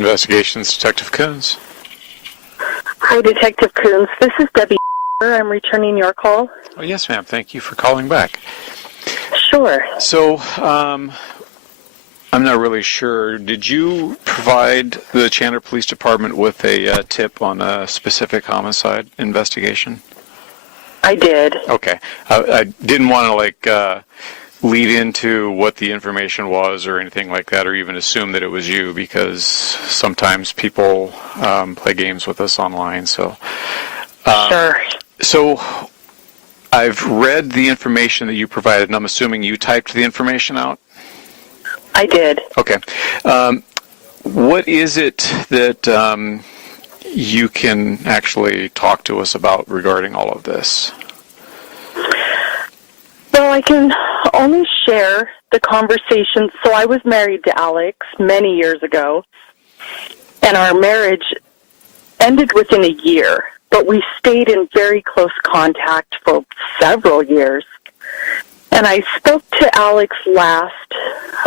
Investigations, Detective Coons. Hi, Detective Coons. This is Debbie. I'm returning your call. Oh, yes, ma'am. Thank you for calling back. Sure. So, I'm not really sure. Did you provide the Chandler Police Department with a tip on a specific homicide investigation? I did. Okay. I didn't want to, lead into what the information was or anything like that, or even assume that it was you, because sometimes people play games with us online. So, Sure. So, I've read the information that you provided, and I'm assuming you typed the information out? I did. Okay. What is it that you can actually talk to us about regarding all of this? Well, I can only share the conversation. So I was married to Alex many years ago, and our marriage ended within a year, but we stayed in very close contact for several years. And I spoke to Alex last,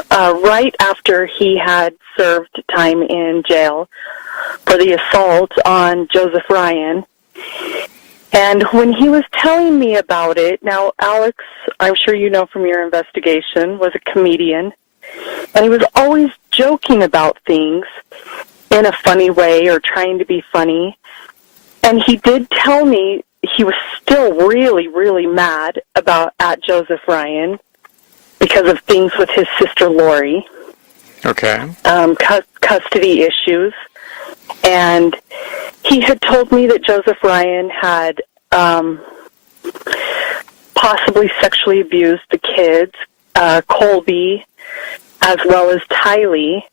right after he had served time in jail for the assault on Joseph Ryan. And when he was telling me about it, now Alex, I'm sure you know from your investigation, was a comedian. And he was always joking about things in a funny way or trying to be funny. And he did tell me he was still really, really mad at Joseph Ryan because of things with his sister Lori. Okay. Custody issues. And he had told me that Joseph Ryan had possibly sexually abused the kids, Colby, as well as Tylee.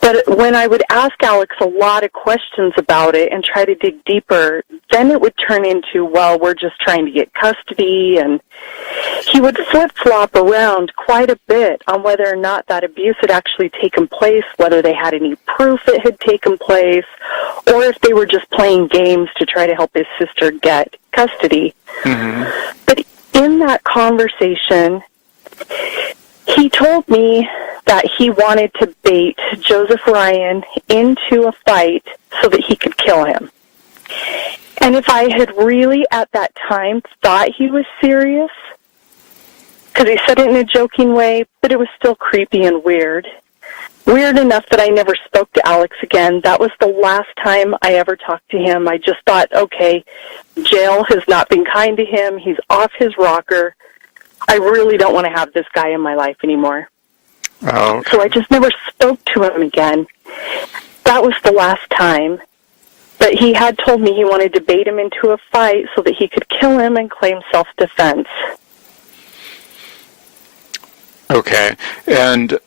But when I would ask Alex a lot of questions about it and try to dig deeper, then it would turn into, well, we're just trying to get custody, and he would flip-flop around quite a bit on whether or not that abuse had actually taken place, whether they had any proof it had taken place, or if they were just playing games to try to help his sister get custody. Mm-hmm. But in that conversation, he told me that he wanted to bait Joseph Ryan into a fight so that he could kill him. And if I had really at that time thought he was serious, because he said it in a joking way, but it was still creepy and weird. Weird enough that I never spoke to Alex again. That was the last time I ever talked to him. I just thought, okay, jail has not been kind to him. He's off his rocker. I really don't want to have this guy in my life anymore. Oh, okay. So I just never spoke to him again. That was the last time. But he had told me he wanted to bait him into a fight so that he could kill him and claim self-defense. Okay. And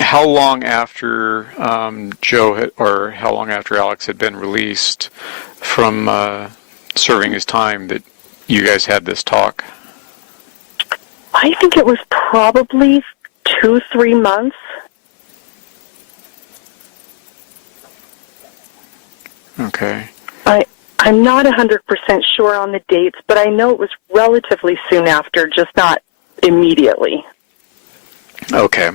how long after how long after Alex had been released from serving his time that you guys had this talk? I think it was probably 2-3 months. Okay. I'm not 100% sure on the dates, but I know it was relatively soon after, just not immediately. Okay.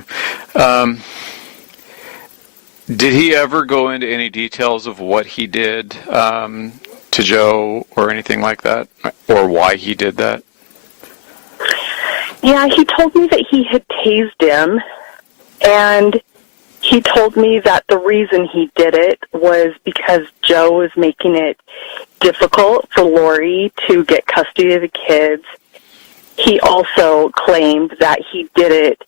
Did he ever go into any details of what he did to Joe or anything like that, or why he did that? Yeah, he told me that he had tased him, and he told me that the reason he did it was because Joe was making it difficult for Lori to get custody of the kids. He also claimed that he did it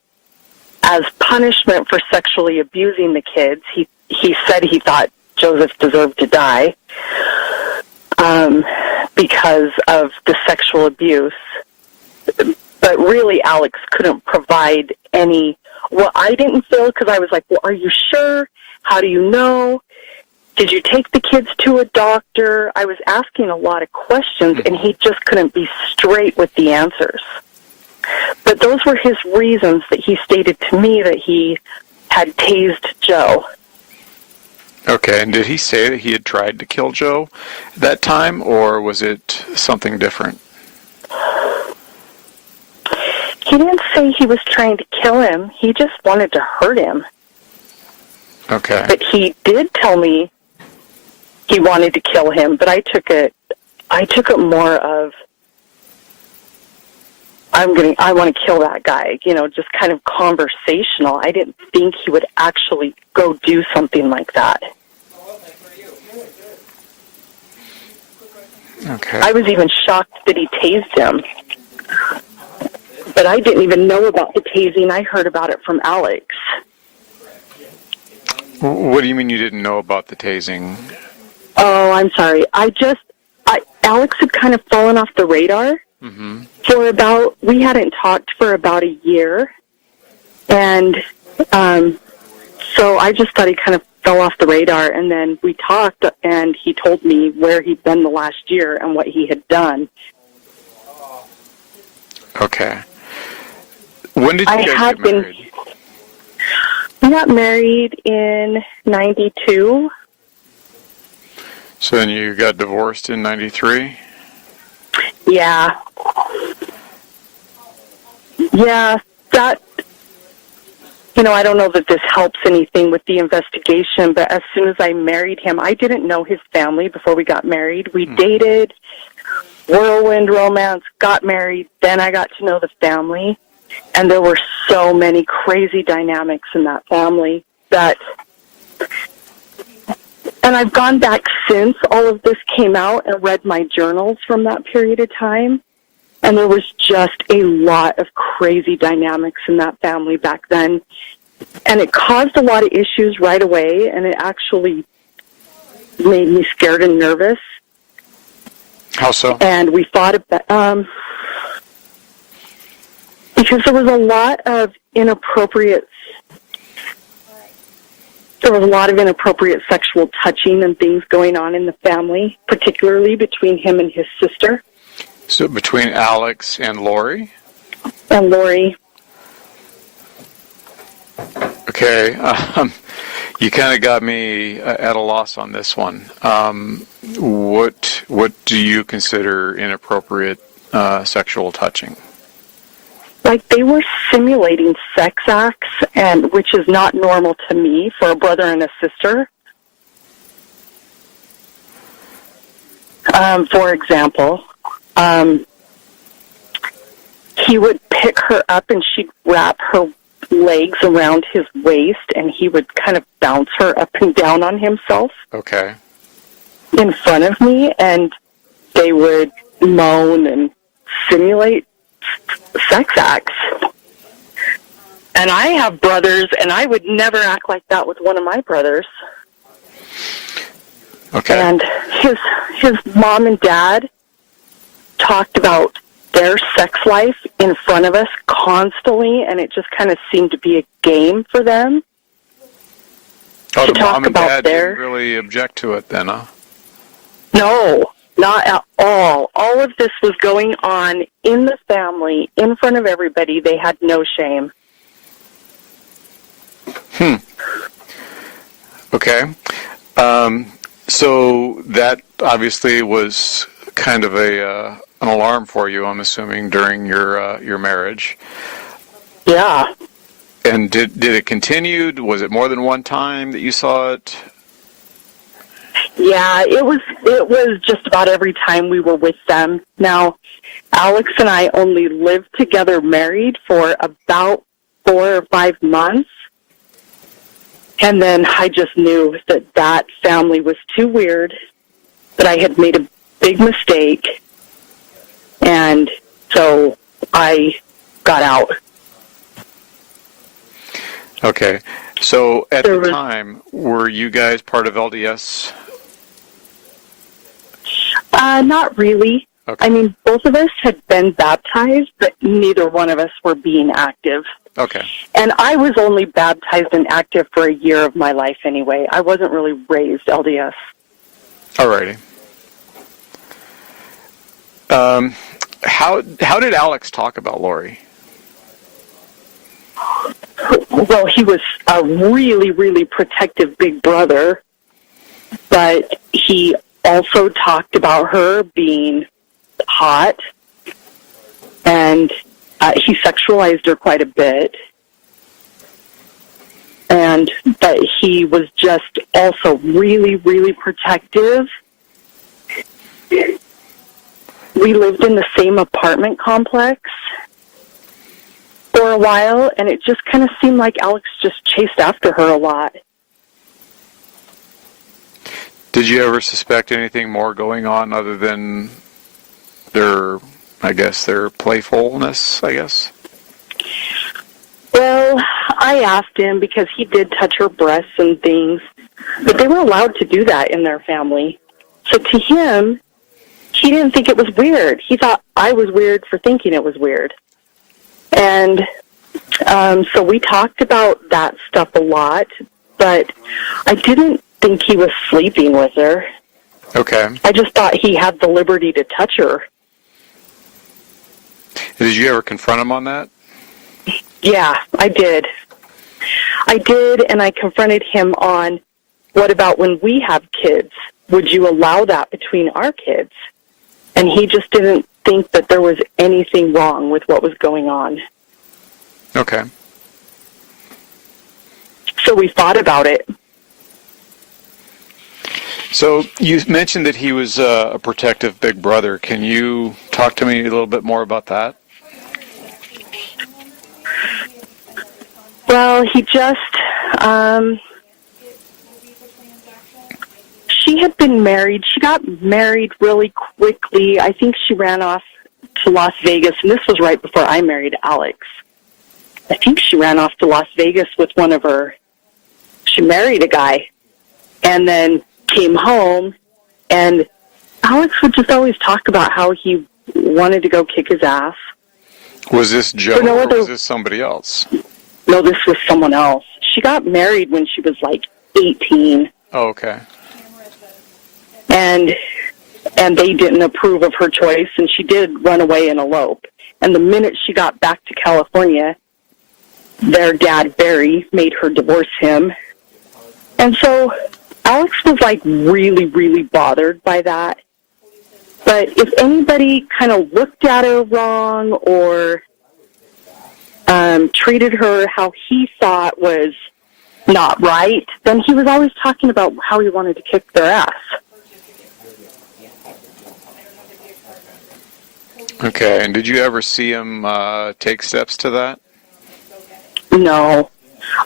as punishment for sexually abusing the kids. He said he thought Joseph deserved to die because of the sexual abuse. But really, Alex couldn't provide any. Well, I didn't feel, because I was like, well, are you sure? How do you know? Did you take the kids to a doctor? I was asking a lot of questions, and he just couldn't be straight with the answers. But those were his reasons that he stated to me that he had tased Joe. Okay, and did he say that he had tried to kill Joe at that time, or was it something different? He didn't say he was trying to kill him. He just wanted to hurt him. Okay. But he did tell me he wanted to kill him, but I took it more of, I want to kill that guy, just kind of conversational. I didn't think he would actually go do something like that. Okay. I was even shocked that he tased him. But I didn't even know about the tasing. I heard about it from Alex. What do you mean you didn't know about the tasing? Oh, I'm sorry. Alex had kind of fallen off the radar we hadn't talked for about a year. And so I just thought he kind of fell off the radar. And then we talked, and he told me where he'd been the last year and what he had done. Okay. When did you guys get married? We got married in 92. So then you got divorced in 93? Yeah. Yeah, that, I don't know that this helps anything with the investigation, but as soon as I married him, I didn't know his family before we got married. We dated, whirlwind romance, got married, then I got to know the family, and there were so many crazy dynamics in that family and I've gone back since all of this came out and read my journals from that period of time, and there was just a lot of crazy dynamics in that family back then, and it caused a lot of issues right away, and it actually made me scared and nervous. How so? And we thought about because there was a lot of inappropriate sexual touching and things going on in the family, particularly between him and his sister. So between Alex and Lori? And Lori. Okay. You kind of got me at a loss on this one. What do you consider inappropriate sexual touching? Like, they were simulating sex acts, and which is not normal to me for a brother and a sister. For example, he would pick her up and she'd wrap her legs around his waist, and he would kind of bounce her up and down on himself. Okay. In front of me, and they would moan and simulate sex acts. And I have brothers, and I would never act like that with one of my brothers. Okay. And his mom and dad talked about their sex life in front of us constantly, and it just kind of seemed to be a game for them. Oh, to the talk mom and about dad didn't really object to it then, huh? No, not at all. All of this was going on in the family, in front of everybody. They had no shame. Okay. So that obviously was kind of an alarm for you, I'm assuming, during your marriage. Yeah. And did it continue? Was it more than one time that you saw it? Yeah, it was just about every time we were with them. Now, Alex and I only lived together married for about 4 or 5 months. And then I just knew that family was too weird, that I had made a big mistake, and so I got out. Okay. So at the time, were you guys part of LDS? Not really. Okay. I mean, both of us had been baptized, but neither one of us were being active. Okay. And I was only baptized and active for a year of my life anyway. I wasn't really raised LDS. Alrighty. How did Alex talk about Lori? Well, he was a really, really protective big brother, but he also talked about her being hot, and he sexualized her quite a bit. but he was just also really, really protective. We lived in the same apartment complex for a while, and it just kind of seemed like Alex just chased after her a lot. Did you ever suspect anything more going on other than their playfulness, I guess? Well, I asked him because he did touch her breasts and things, but they were allowed to do that in their family. So to him, he didn't think it was weird. He thought I was weird for thinking it was weird. And so we talked about that stuff a lot, but I didn't think he was sleeping with her. Okay. I just thought he had the liberty to touch her. Did you ever confront him on that? Yeah, I did. And I confronted him on, what about when we have kids? Would you allow that between our kids? And he just didn't think that there was anything wrong with what was going on. Okay. So we fought about it. So you mentioned that he was a protective big brother. Can you talk to me a little bit more about that? Well, he just, she had been married. She got married really quickly. I think she ran off to Las Vegas, and this was right before I married Alex. I think she ran off to Las Vegas with she married a guy, and then came home, and Alex would just always talk about how he wanted to go kick his ass. Was this Joe or was this somebody else? No, this was someone else. She got married when she was like 18. Oh, okay. And they didn't approve of her choice, and she did run away and elope. And the minute she got back to California, their dad, Barry, made her divorce him. And so Alex was like really, really bothered by that. But if anybody kind of looked at her wrong or treated her how he thought was not right, then he was always talking about how he wanted to kick their ass. Okay, and did you ever see him take steps to that? No.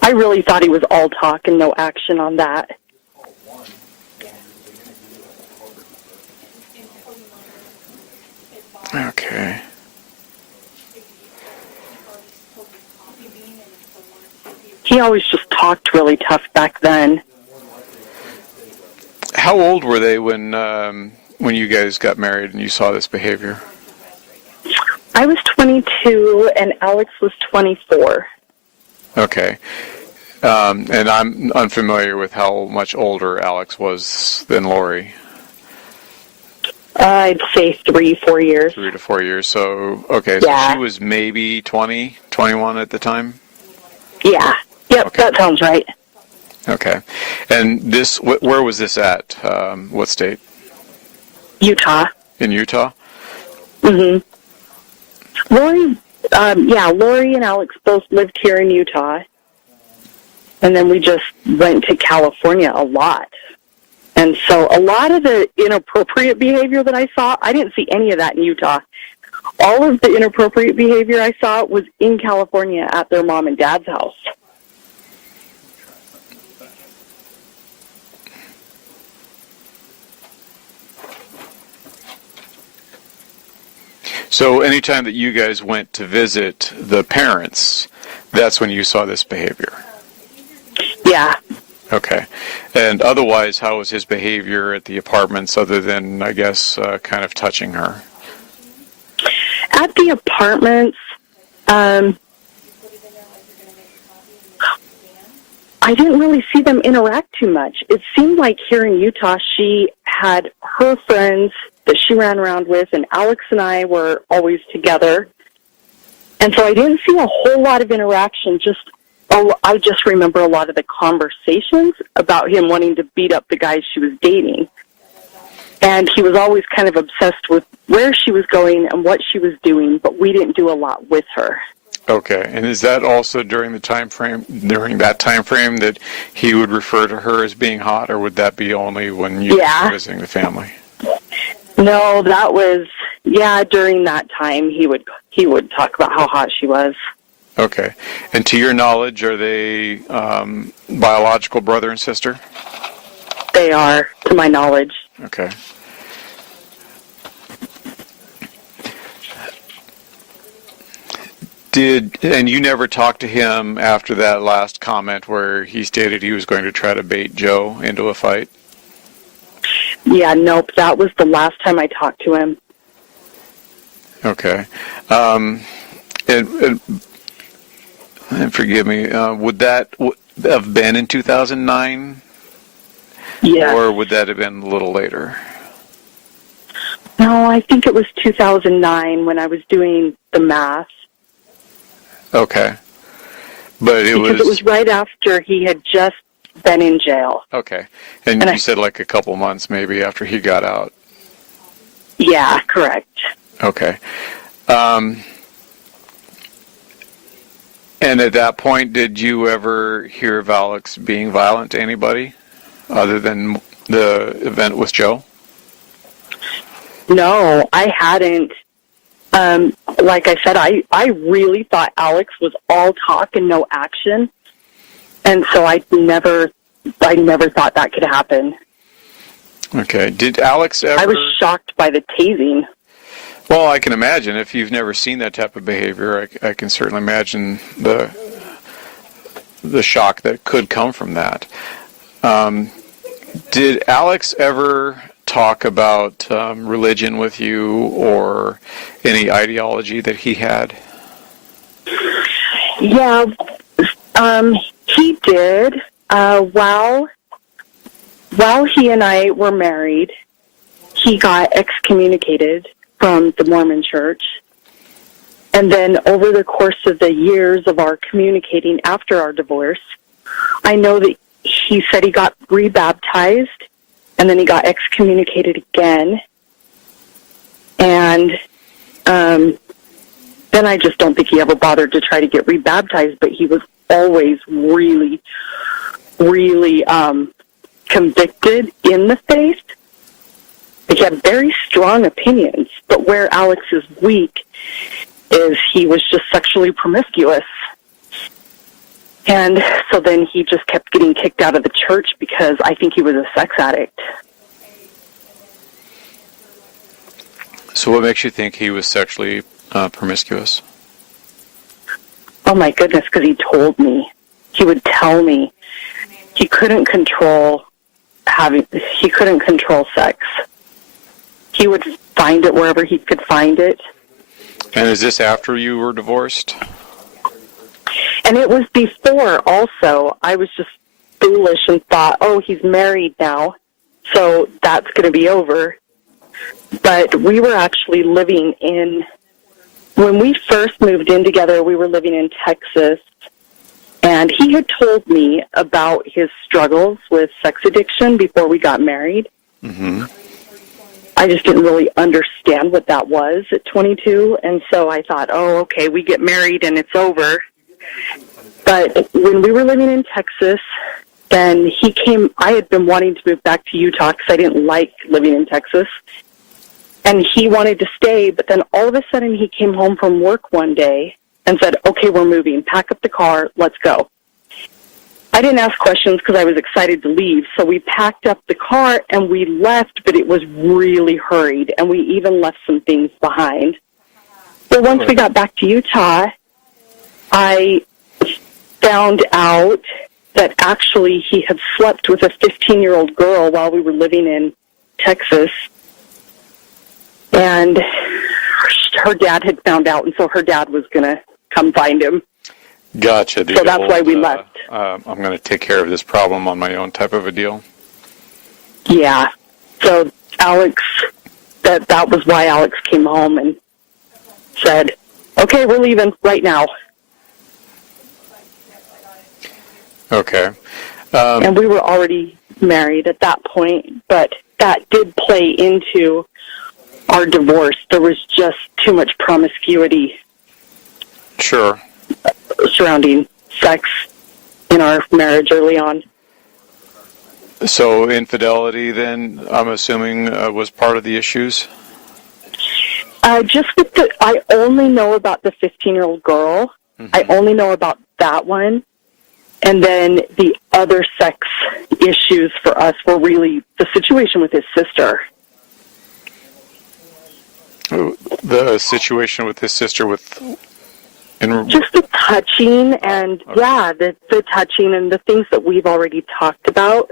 I really thought he was all talk and no action on that. Okay. He always just talked really tough back then. How old were they when you guys got married and you saw this behavior? I was 22 and Alex was 24. Okay. And I'm unfamiliar with how much older Alex was than Lori. I'd say 3-4 years. 3 to 4 years. So, okay, so Yeah. she was maybe 20, 21 at the time? Yeah. Yep, Okay. That sounds right. Okay. And where was this at? What state? Utah. In Utah? Mm-hmm. Lori and Alex both lived here in Utah. And then we just went to California a lot. And so a lot of the inappropriate behavior that I saw, I didn't see any of that in Utah. All of the inappropriate behavior I saw was in California at their mom and dad's house. So anytime that you guys went to visit the parents, that's when you saw this behavior? Yeah. Okay. And otherwise, how was his behavior at the apartments other than, I guess, kind of touching her? At the apartments, I didn't really see them interact too much. It seemed like here in Utah, she had her friends that she ran around with, and Alex and I were always together. And so I didn't see a whole lot of interaction. I just remember a lot of the conversations about him wanting to beat up the guys she was dating. And he was always kind of obsessed with where she was going and what she was doing, but we didn't do a lot with her. Okay, and is that also during that time frame that he would refer to her as being hot, or would that be only when you were visiting the family? No, that was during that time he would talk about how hot she was. Okay, and to your knowledge, are they biological brother and sister? They are, to my knowledge. Okay. And you never talked to him after that last comment where he stated he was going to try to bait Joe into a fight? Yeah, nope. That was the last time I talked to him. Okay. And forgive me, would that have been in 2009? Yeah. Or would that have been a little later? No, I think it was 2009 when I was doing the math. Okay. But it was right after he had just been in jail. Okay. And you said like a couple months maybe after he got out. Yeah, correct. Okay. And at that point, did you ever hear of Alex being violent to anybody other than the event with Joe? No, I hadn't. Like I said, I really thought Alex was all talk and no action. And so I never thought that could happen. Okay. Did Alex ever... I was shocked by the tasing. Well, I can imagine. If you've never seen that type of behavior, I can certainly imagine the shock that could come from that. Did Alex ever talk about religion with you or any ideology that he had? Yeah, he did. While he and I were married, he got excommunicated from the Mormon Church. And then over the course of the years of our communicating after our divorce, I know that he said he got rebaptized, and then he got excommunicated again. And then I just don't think he ever bothered to try to get rebaptized, but he was always really, really convicted in the faith. He had very strong opinions, but where Alex is weak is he was just sexually promiscuous. And so then he just kept getting kicked out of the church because I think he was a sex addict. So what makes you think he was sexually promiscuous? Oh my goodness, because he told me. He would tell me. He couldn't control sex. He would find it wherever he could find it. And is this after you were divorced? And it was before also. I was just foolish and thought, oh, he's married now, so that's going to be over. But we were actually living when we first moved in together, we were living in Texas, and he had told me about his struggles with sex addiction before we got married. Mm-hmm. I just didn't really understand what that was at 22, and so I thought, oh, okay, we get married and it's over. But when we were living in Texas, then he came. I had been wanting to move back to Utah because I didn't like living in Texas. And he wanted to stay, but then all of a sudden he came home from work one day and said, okay, we're moving. Pack up the car. Let's go. I didn't ask questions because I was excited to leave. So we packed up the car and we left, but it was really hurried. And we even left some things behind. Well, once we got back to Utah, I found out that actually he had slept with a 15-year-old girl while we were living in Texas. And her dad had found out, and so her dad was going to come find him. Gotcha. So that's why we left. I'm going to take care of this problem on my own type of a deal. Yeah. So Alex, that was why Alex came home and said, okay, we're leaving right now. Okay. And we were already married at that point, but that did play into our divorce. There was just too much promiscuity. Sure. surrounding sex in our marriage early on. So infidelity, then, I'm assuming, was part of the issues? Just with I only know about the 15-year-old girl. Mm-hmm. I only know about that one. And then the other sex issues for us were really the situation with his sister. The situation with his sister just the touching and, okay. Yeah, the touching and the things that we've already talked about.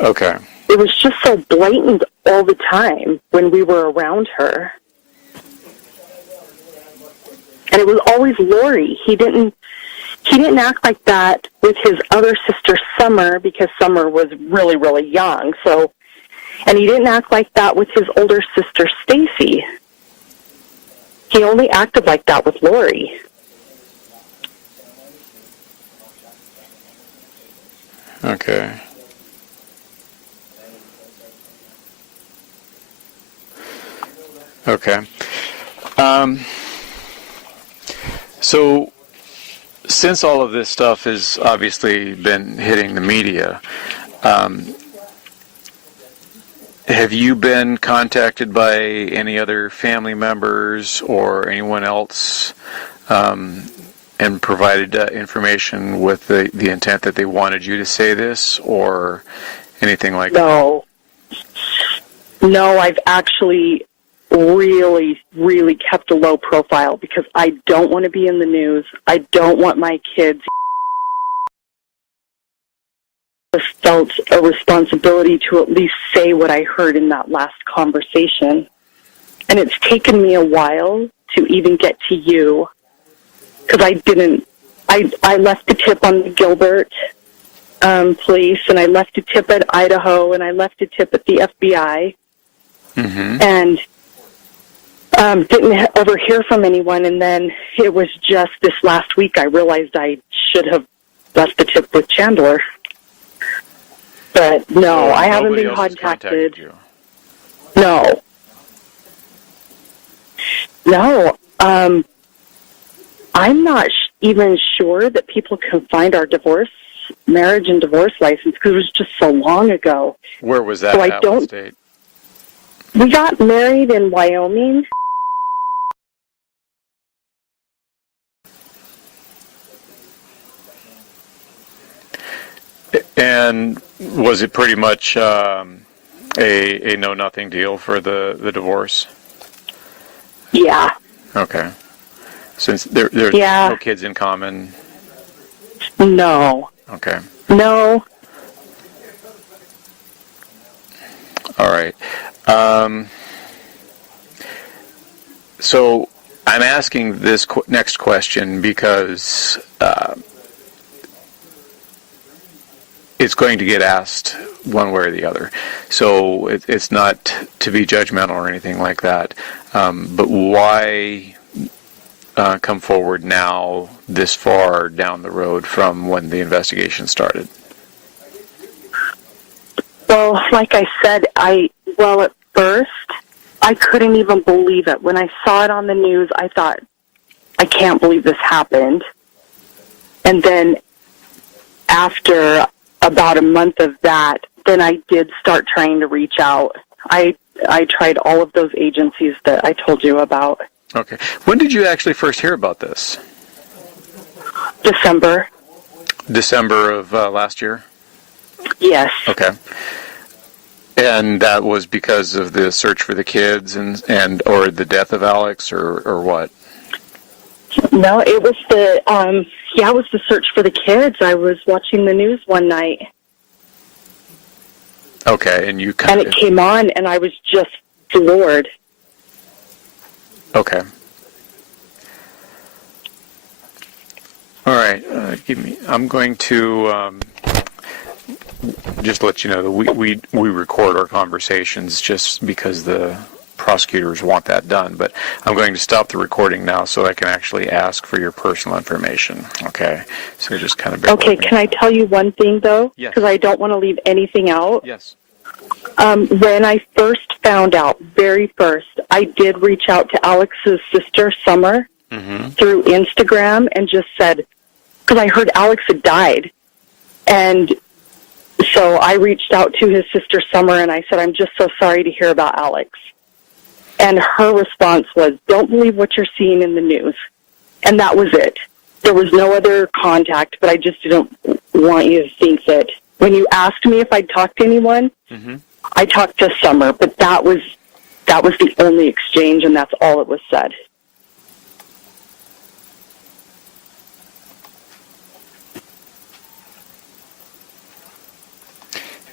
Okay. It was just so blatant all the time when we were around her. And it was always Lori. He didn't act like that with his other sister, Summer, because Summer was really, really young. So, and he didn't act like that with his older sister, Stacy. He only acted like that with Lori. Okay. Okay. So, since all of this stuff has obviously been hitting the media, have you been contacted by any other family members or anyone else and provided information with the intent that they wanted you to say this or anything like that? No, I've actually really, really kept a low profile because I don't want to be in the news. I don't want my kids felt a responsibility to at least say what I heard in that last conversation. And it's taken me a while to even get to you because I left a tip on the Gilbert police, and I left a tip at Idaho, and I left a tip at the FBI. Mm-hmm. And didn't ever hear from anyone, and then it was just this last week I realized I should have left the tip with Chandler. But no, I haven't been contacted. No. I'm not even sure that people can find our marriage and divorce license because it was just so long ago. Where was that? So what state? We got married in Wyoming. And was it pretty much a know-nothing deal for the divorce? Yeah. Okay. Since there's no kids in common? No. Okay. No. All right. So I'm asking this next question because it's going to get asked one way or the other. So it's not to be judgmental or anything like that. But why come forward now this far down the road from when the investigation started? Well, like I said, at first, I couldn't even believe it. When I saw it on the news, I thought, I can't believe this happened. And then after about a month of that, then I did start trying to reach out. I tried all of those agencies that I told you about. Okay. When did you actually first hear about this? December of last year? Yes. Okay. And that was because of the search for the kids and or the death of Alex or what? No, it was it was the search for the kids. I was watching the news one night. Okay, and it came on, and I was just floored. Okay. All right. I'm going to just let you know that we record our conversations just because the prosecutors want that done. But I'm going to stop the recording now so I can actually ask for your personal information. Okay. So just kind of bear with me. Can I tell you one thing though? Yes. Because I don't want to leave anything out. Yes. When I first found out, very first, I did reach out to Alex's sister, Summer, through Instagram and just said, because I heard Alex had died. And so I reached out to his sister Summer and I said, I'm just so sorry to hear about Alex. And her response was, don't believe what you're seeing in the news. And that was it. There was no other contact, but I just didn't want you to think that when you asked me if I'd talked to anyone, I talked to Summer, but that was the only exchange, and that's all it was said.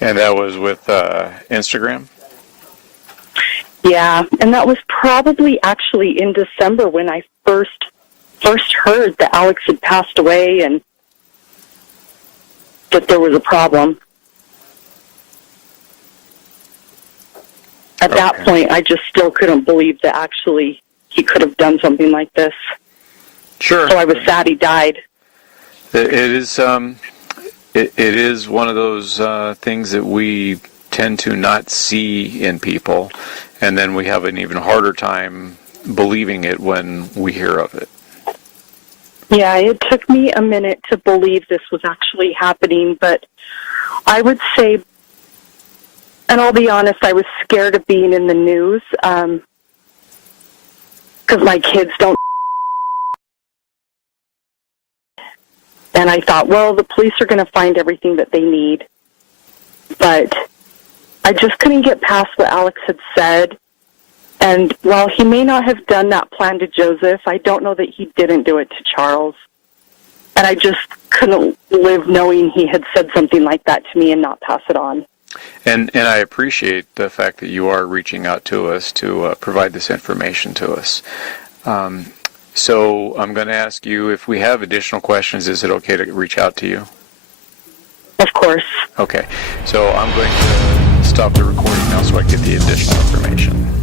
And that was with Instagram? Yeah, and that was probably actually in December when I first heard that Alex had passed away and that there was a problem. At that point, I just still couldn't believe that actually he could have done something like this. Sure. So I was sad he died. It is it is one of those things that we tend to not see in people, and then we have an even harder time believing it when we hear of it. Yeah, it took me a minute to believe this was actually happening, but I would say, and I'll be honest, I was scared of being in the news because my kids don't. And I thought, well, the police are going to find everything that they need. But I just couldn't get past what Alex had said. And while he may not have done that plan to Joseph, I don't know that he didn't do it to Charles. And I just couldn't live knowing he had said something like that to me and not pass it on. And I appreciate the fact that you are reaching out to us to provide this information to us. So I'm going to ask you, if we have additional questions, is it okay to reach out to you? Of course. Okay. So I'm going to stop the recording now so I can get the additional information.